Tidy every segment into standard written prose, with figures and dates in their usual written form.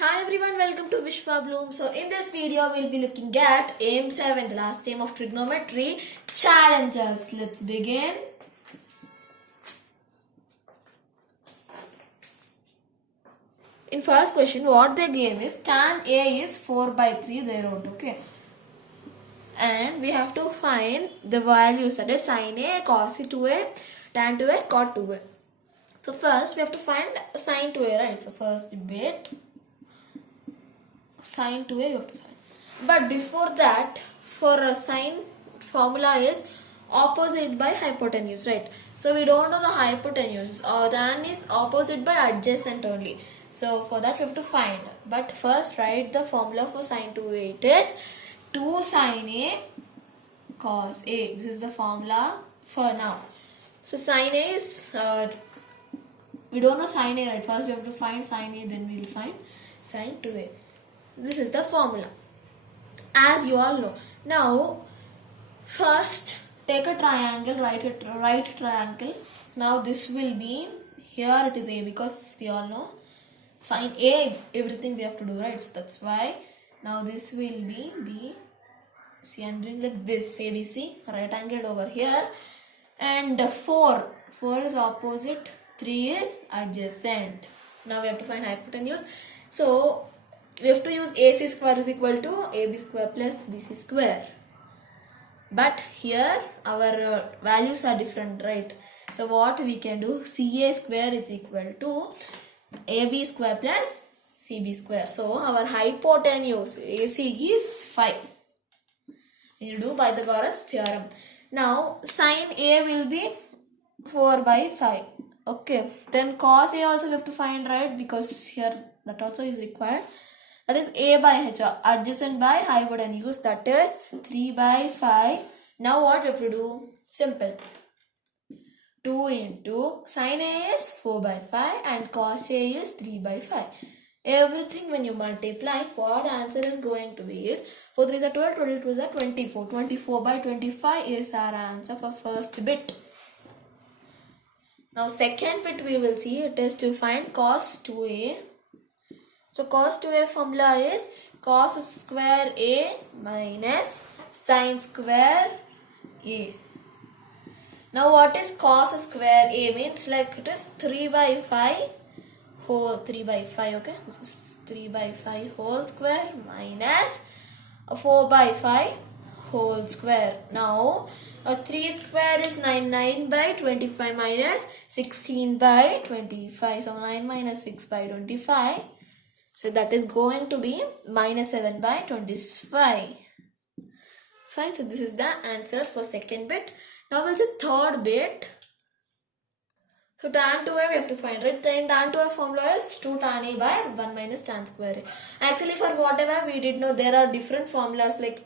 Hi everyone, welcome to Vishwa Bloom. So in this video, we'll be looking at AIM 7, the last aim of trigonometry challenges. Let's begin. In first question, what they gave is tan A is 4 by 3 they wrote, okay. And we have to find the values, that is sin A, cos 2A, tan 2A, cot 2A. So first we have to find sin 2A, right? So first bit sin 2A you have to find. But before that, for a sine formula is opposite by hypotenuse, right? So we don't know the hypotenuse. Tan is opposite by adjacent only. So for that we have to find. But first write the formula for sin 2A. It is 2 sin A cos A. This is the formula for now. So sin A is, we don't know sin A, right? First we have to find sin A, then we will find sin 2A. This is the formula, as you all know. Now, first take a triangle, write a right triangle. Now this will be, here it is A because we all know sin A, everything we have to do, right? So that's why now this will be B. See, I'm doing like this, ABC, right angled over here. And 4 is opposite, 3 is adjacent. Now we have to find hypotenuse. So we have to use AC square is equal to AB square plus BC square. But here our values are different, right? So what we can do, CA square is equal to AB square plus CB square. So our hypotenuse AC is 5. You do Pythagoras theorem. Now sin A will be 4 by 5. Okay. Then cos A also we have to find, right? Because here that also is required. That is A by H, adjacent by hypotenuse, that is 3 by 5. Now what we have to do? Simple. 2 into sin A is 4 by 5 and cos A is 3 by 5. Everything when you multiply, what answer is going to be is 4 3 is 12, 22 is 24. 24 by 25 is our answer for first bit. Now second bit we will see, it is to find cos 2A. So cos 2A formula is cos square A minus sin square A. Now what is cos square A? Means like it is 3 by 5 whole 3 by 5, okay? This is 3 by 5 whole square minus 4 by 5 whole square. Now 3 square is 9 by 25 minus 16 by 25. So 9 minus 6 by 25. So that is going to be minus 7 by 25. Fine. So this is the answer for second bit. Now we'll see third bit. So tan 2A we have to find, right? Then tan 2A formula is 2 tan A by 1 minus tan square A. Actually for whatever we did know, there are different formulas like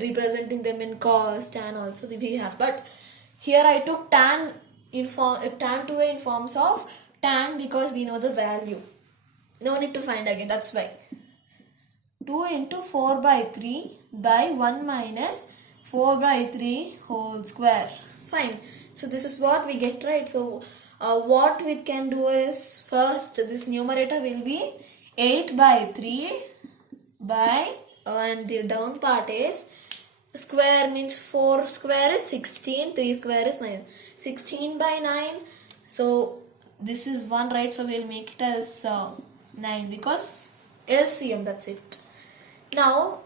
representing them in cos, tan also we have. But here I took tan 2A in forms of tan because we know the value. No need to find again, that's why. 2 into 4 by 3 by 1 minus 4 by 3 whole square. Fine. So this is what we get, right? So what we can do is, first this numerator will be 8 by 3 by, and the down part is square, means 4 square is 16, 3 square is 9. 16 by 9. So this is 1, right? So we'll make it as 9 because LCM, that's it. Now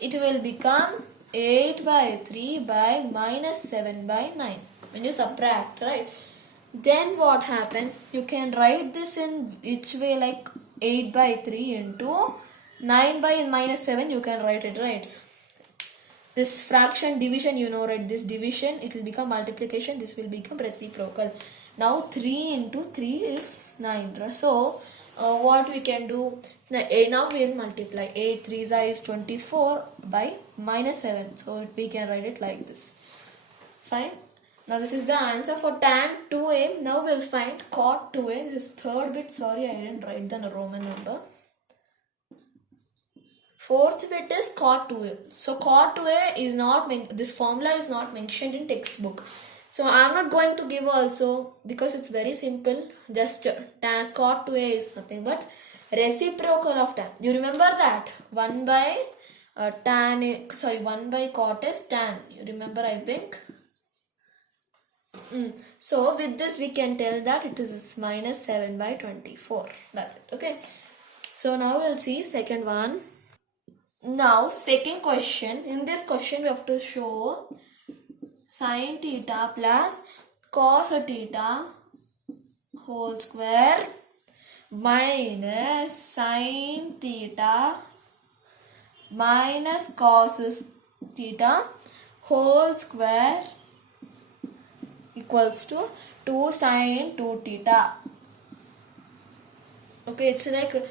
it will become 8 by 3 by minus 7 by 9 when you subtract, right? Then what happens, you can write this in which way, like 8 by 3 into 9 by minus 7 you can write it, right? This fraction division, you know, right? This division, it will become multiplication, this will become reciprocal. Now 3 into 3 is 9, right? So what we can do, now we will multiply 8 3s is 24 by minus 7, so we can write it like this. Fine. Now this is the answer for tan 2A. Now we'll find cot 2A. This is third bit. Sorry, I didn't write the Roman number. Fourth bit is cot 2A. So cot 2A is not, this formula is not mentioned in textbook. So I'm not going to give also because it's very simple. Just tan cot 2A is nothing but reciprocal of tan. You remember that? 1 by tan, sorry, 1 by cot is tan. You remember, I think. So with this we can tell that it is minus 7 by 24. That's it. Okay. So now we'll see second one. Now second question. In this question we have to show sin theta plus cos theta whole square minus sin theta minus cos theta whole square equals to 2 sin 2 theta. Okay, it's like,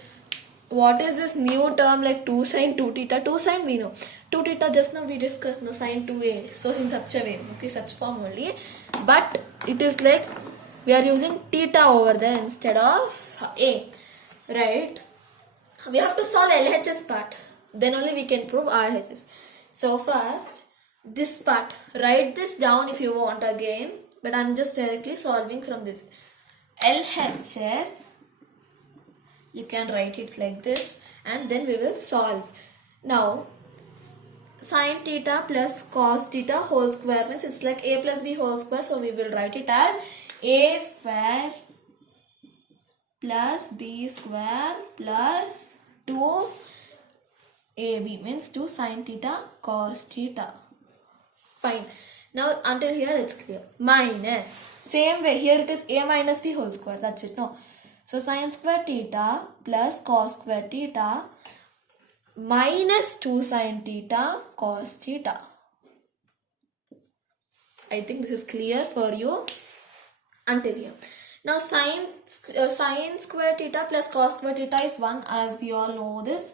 what is this new term like 2 sin 2 theta? 2 sin we know. 2 theta just now we discussed, no, sin 2a. So in such a way, okay, such form only. But it is like we are using theta over there instead of a, right? We have to solve LHS part. Then only we can prove RHS. So first, this part, write this down if you want again. But I'm just directly solving from this. LHS, you can write it like this and then we will solve. Now, sin theta plus cos theta whole square means it's like a plus b whole square. So we will write it as a square plus b square plus 2ab means 2 sin theta cos theta. Fine. Now until here it's clear. Minus. Same way here it is a minus b whole square. That's it. No. So sin square theta plus cos square theta minus 2 sin theta cos theta. I think this is clear for you until here. Now sin square theta plus cos square theta is 1, as we all know this,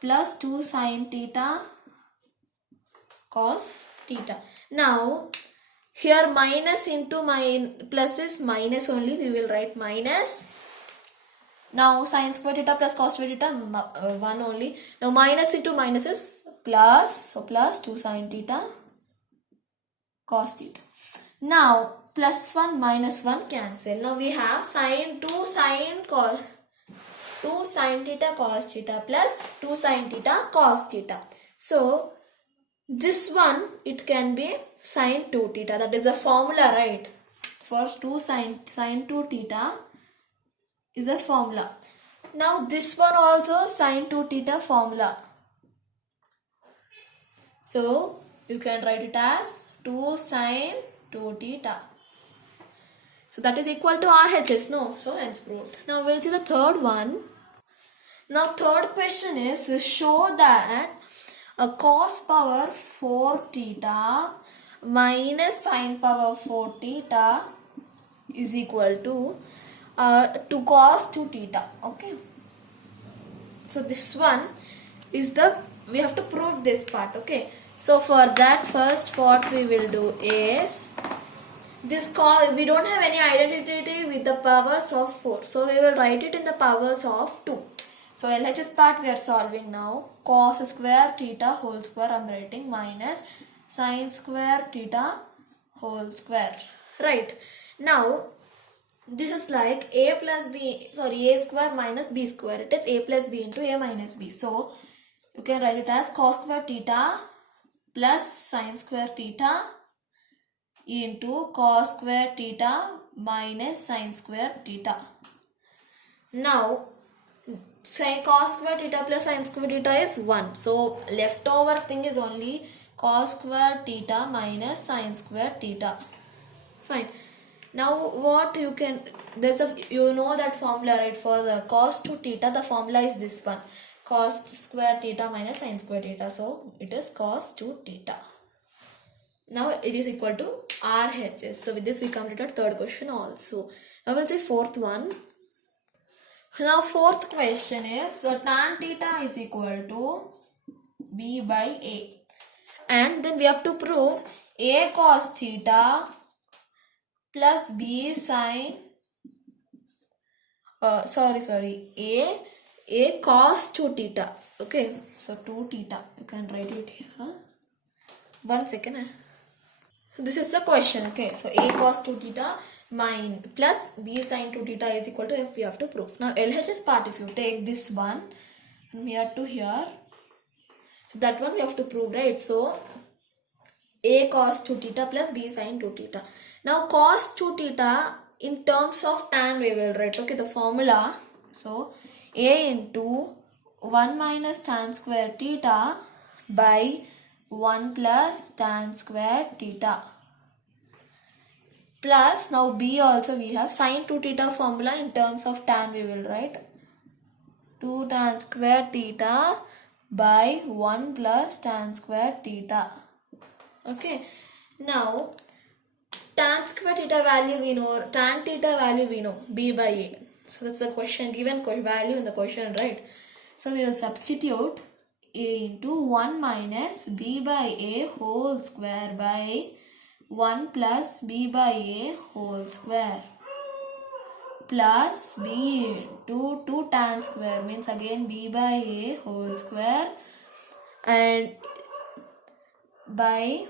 plus 2 sin theta cos theta. Now here minus into plus is minus only, we will write minus. Now sin square theta plus cos square theta 1 only. Now minus into minus is plus, so plus 2 sin theta cos theta. Now plus 1 minus 1 cancel. Now we have 2 sin theta cos theta plus 2 sin theta cos theta. So this one, it can be sin 2 theta. That is the formula, right? For 2 sin 2 theta is a formula. Now this one also sin 2 theta formula. So you can write it as 2 sin 2 theta. So that is equal to RHS, no? So hence proved. Now we'll see the third one. Now third question is, show that a cos power 4 theta minus sin power 4 theta is equal to cos 2 theta. Okay. So this one is we have to prove this part. Okay. So for that, first what we will do is, this we don't have any identity with the powers of 4. So we will write it in the powers of 2. So LHS part we are solving now. Cos square theta whole square I'm writing minus sin square theta whole square. Right. Now this is like a square minus b square. It is a plus b into a minus b. So you can write it as cos square theta plus sin square theta into cos square theta minus sin square theta. Now cos square theta plus sin square theta is 1. So leftover thing is only cos square theta minus sin square theta. Fine. Now what you can, you know that formula, right? For the cos 2 theta, the formula is this one. Cos square theta minus sin square theta. So it is cos 2 theta. Now it is equal to RHS. So with this we completed third question also. Now we'll say fourth one. Now fourth question is, tan theta is equal to b by a. And then we have to prove a cos theta plus b sin, a cos 2 theta. Okay, so 2 theta, you can write it here. 1 second. So this is the question. Okay, so a cos 2 theta plus b sin 2 theta is equal to f. We have to prove. Now LHS part, if you take this one from here to here, so that one we have to prove, right? So a cos 2 theta plus b sin 2 theta. Now cos 2 theta in terms of tan we will write. Okay, the formula. So a into 1 minus tan square theta by 1 plus tan square theta. Plus now b also we have sin 2 theta formula in terms of tan we will write 2 tan square theta by 1 plus tan square theta. Okay, now tan square theta value we know, tan theta value we know, b by a. So that's the question, given value in the question, right? So we will substitute a into 1 minus b by a whole square by 1 plus b by a whole square plus b into 2 tan square means again b by a whole square and by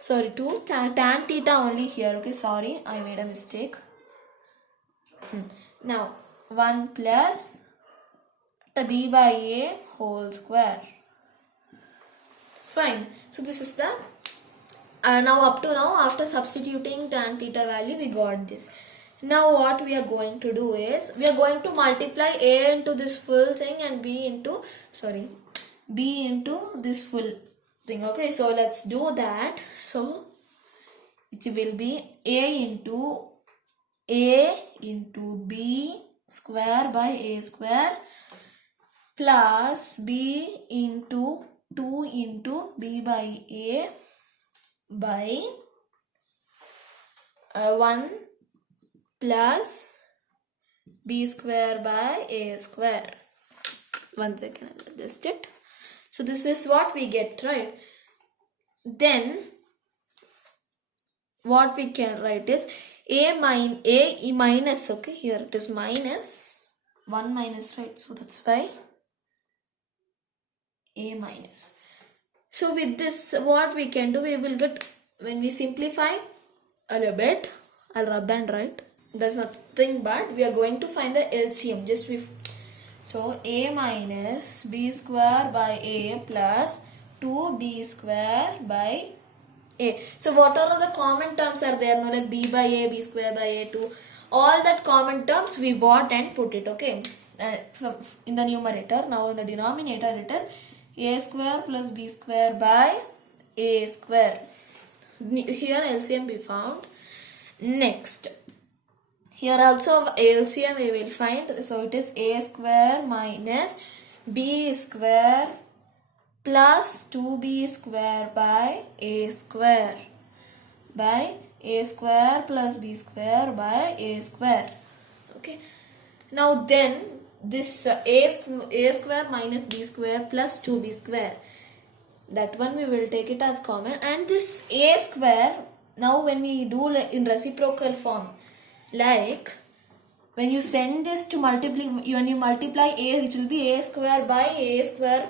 2 tan theta only here. Okay, sorry, I made a mistake. Now 1 plus the b by a whole square. Fine. So this is the now up to now, after substituting tan theta value, we got this. Now what we are going to do is we are going to multiply a into this full thing and b into this full thing. Okay, so let's do that. So it will be a into b square by a square plus b into 2 into b by a by 1 plus b square by a square. 1 second, I'll adjust it. So this is what we get, right? Then what we can write is a minus, okay, here it is minus 1 minus, right? So that's why a minus. So with this, what we can do, we will get, when we simplify a little bit, I'll rub and write. There's nothing but we are going to find the LCM. So a minus b square by a plus 2b square by a. So what are the common terms are there? No, like b by a, b square by a, 2. All that common terms we bought and put it, okay, in the numerator. Now in the denominator it is a square plus b square by a square. Here LCM be found. Next, here also LCM we will find. So it is a square minus b square plus 2b square by a square plus b square by a square. Okay. Now then this a square minus b square plus 2b square, that one we will take it as common, and this a square, now when we do in reciprocal form, like when you send this to multiply, when you multiply a, it will be a square by a square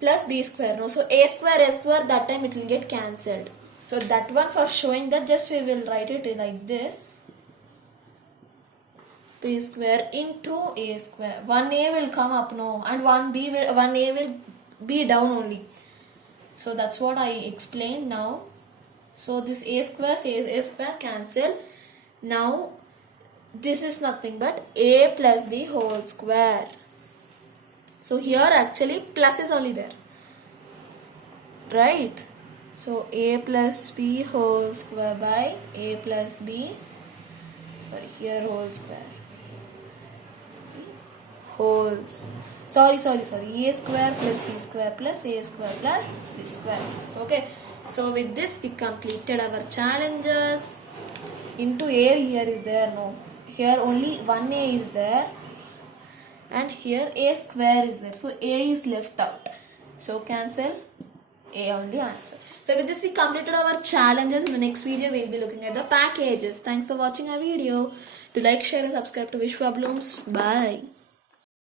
plus b square. No, so a square, that time it will get cancelled. So that one, for showing that, just we will write it like this, b square into a square. 1a will come up, no, and 1a will be down only. So that's what I explained now. So this a square cancel. Now this is nothing but a plus b whole square. So here actually plus is only there, right? So a plus b whole square by a plus b, here whole square. A square plus b square plus a square plus b square. Okay, so with this we completed our challenges. Into a here is there, no, here only 1a is there, and here a square is there, so a is left out, so cancel a only answer. So with this we completed our challenges. In the next video we will be looking at the packages. Thanks for watching our video. Do like, share and subscribe to Vishwa Blooms. Bye.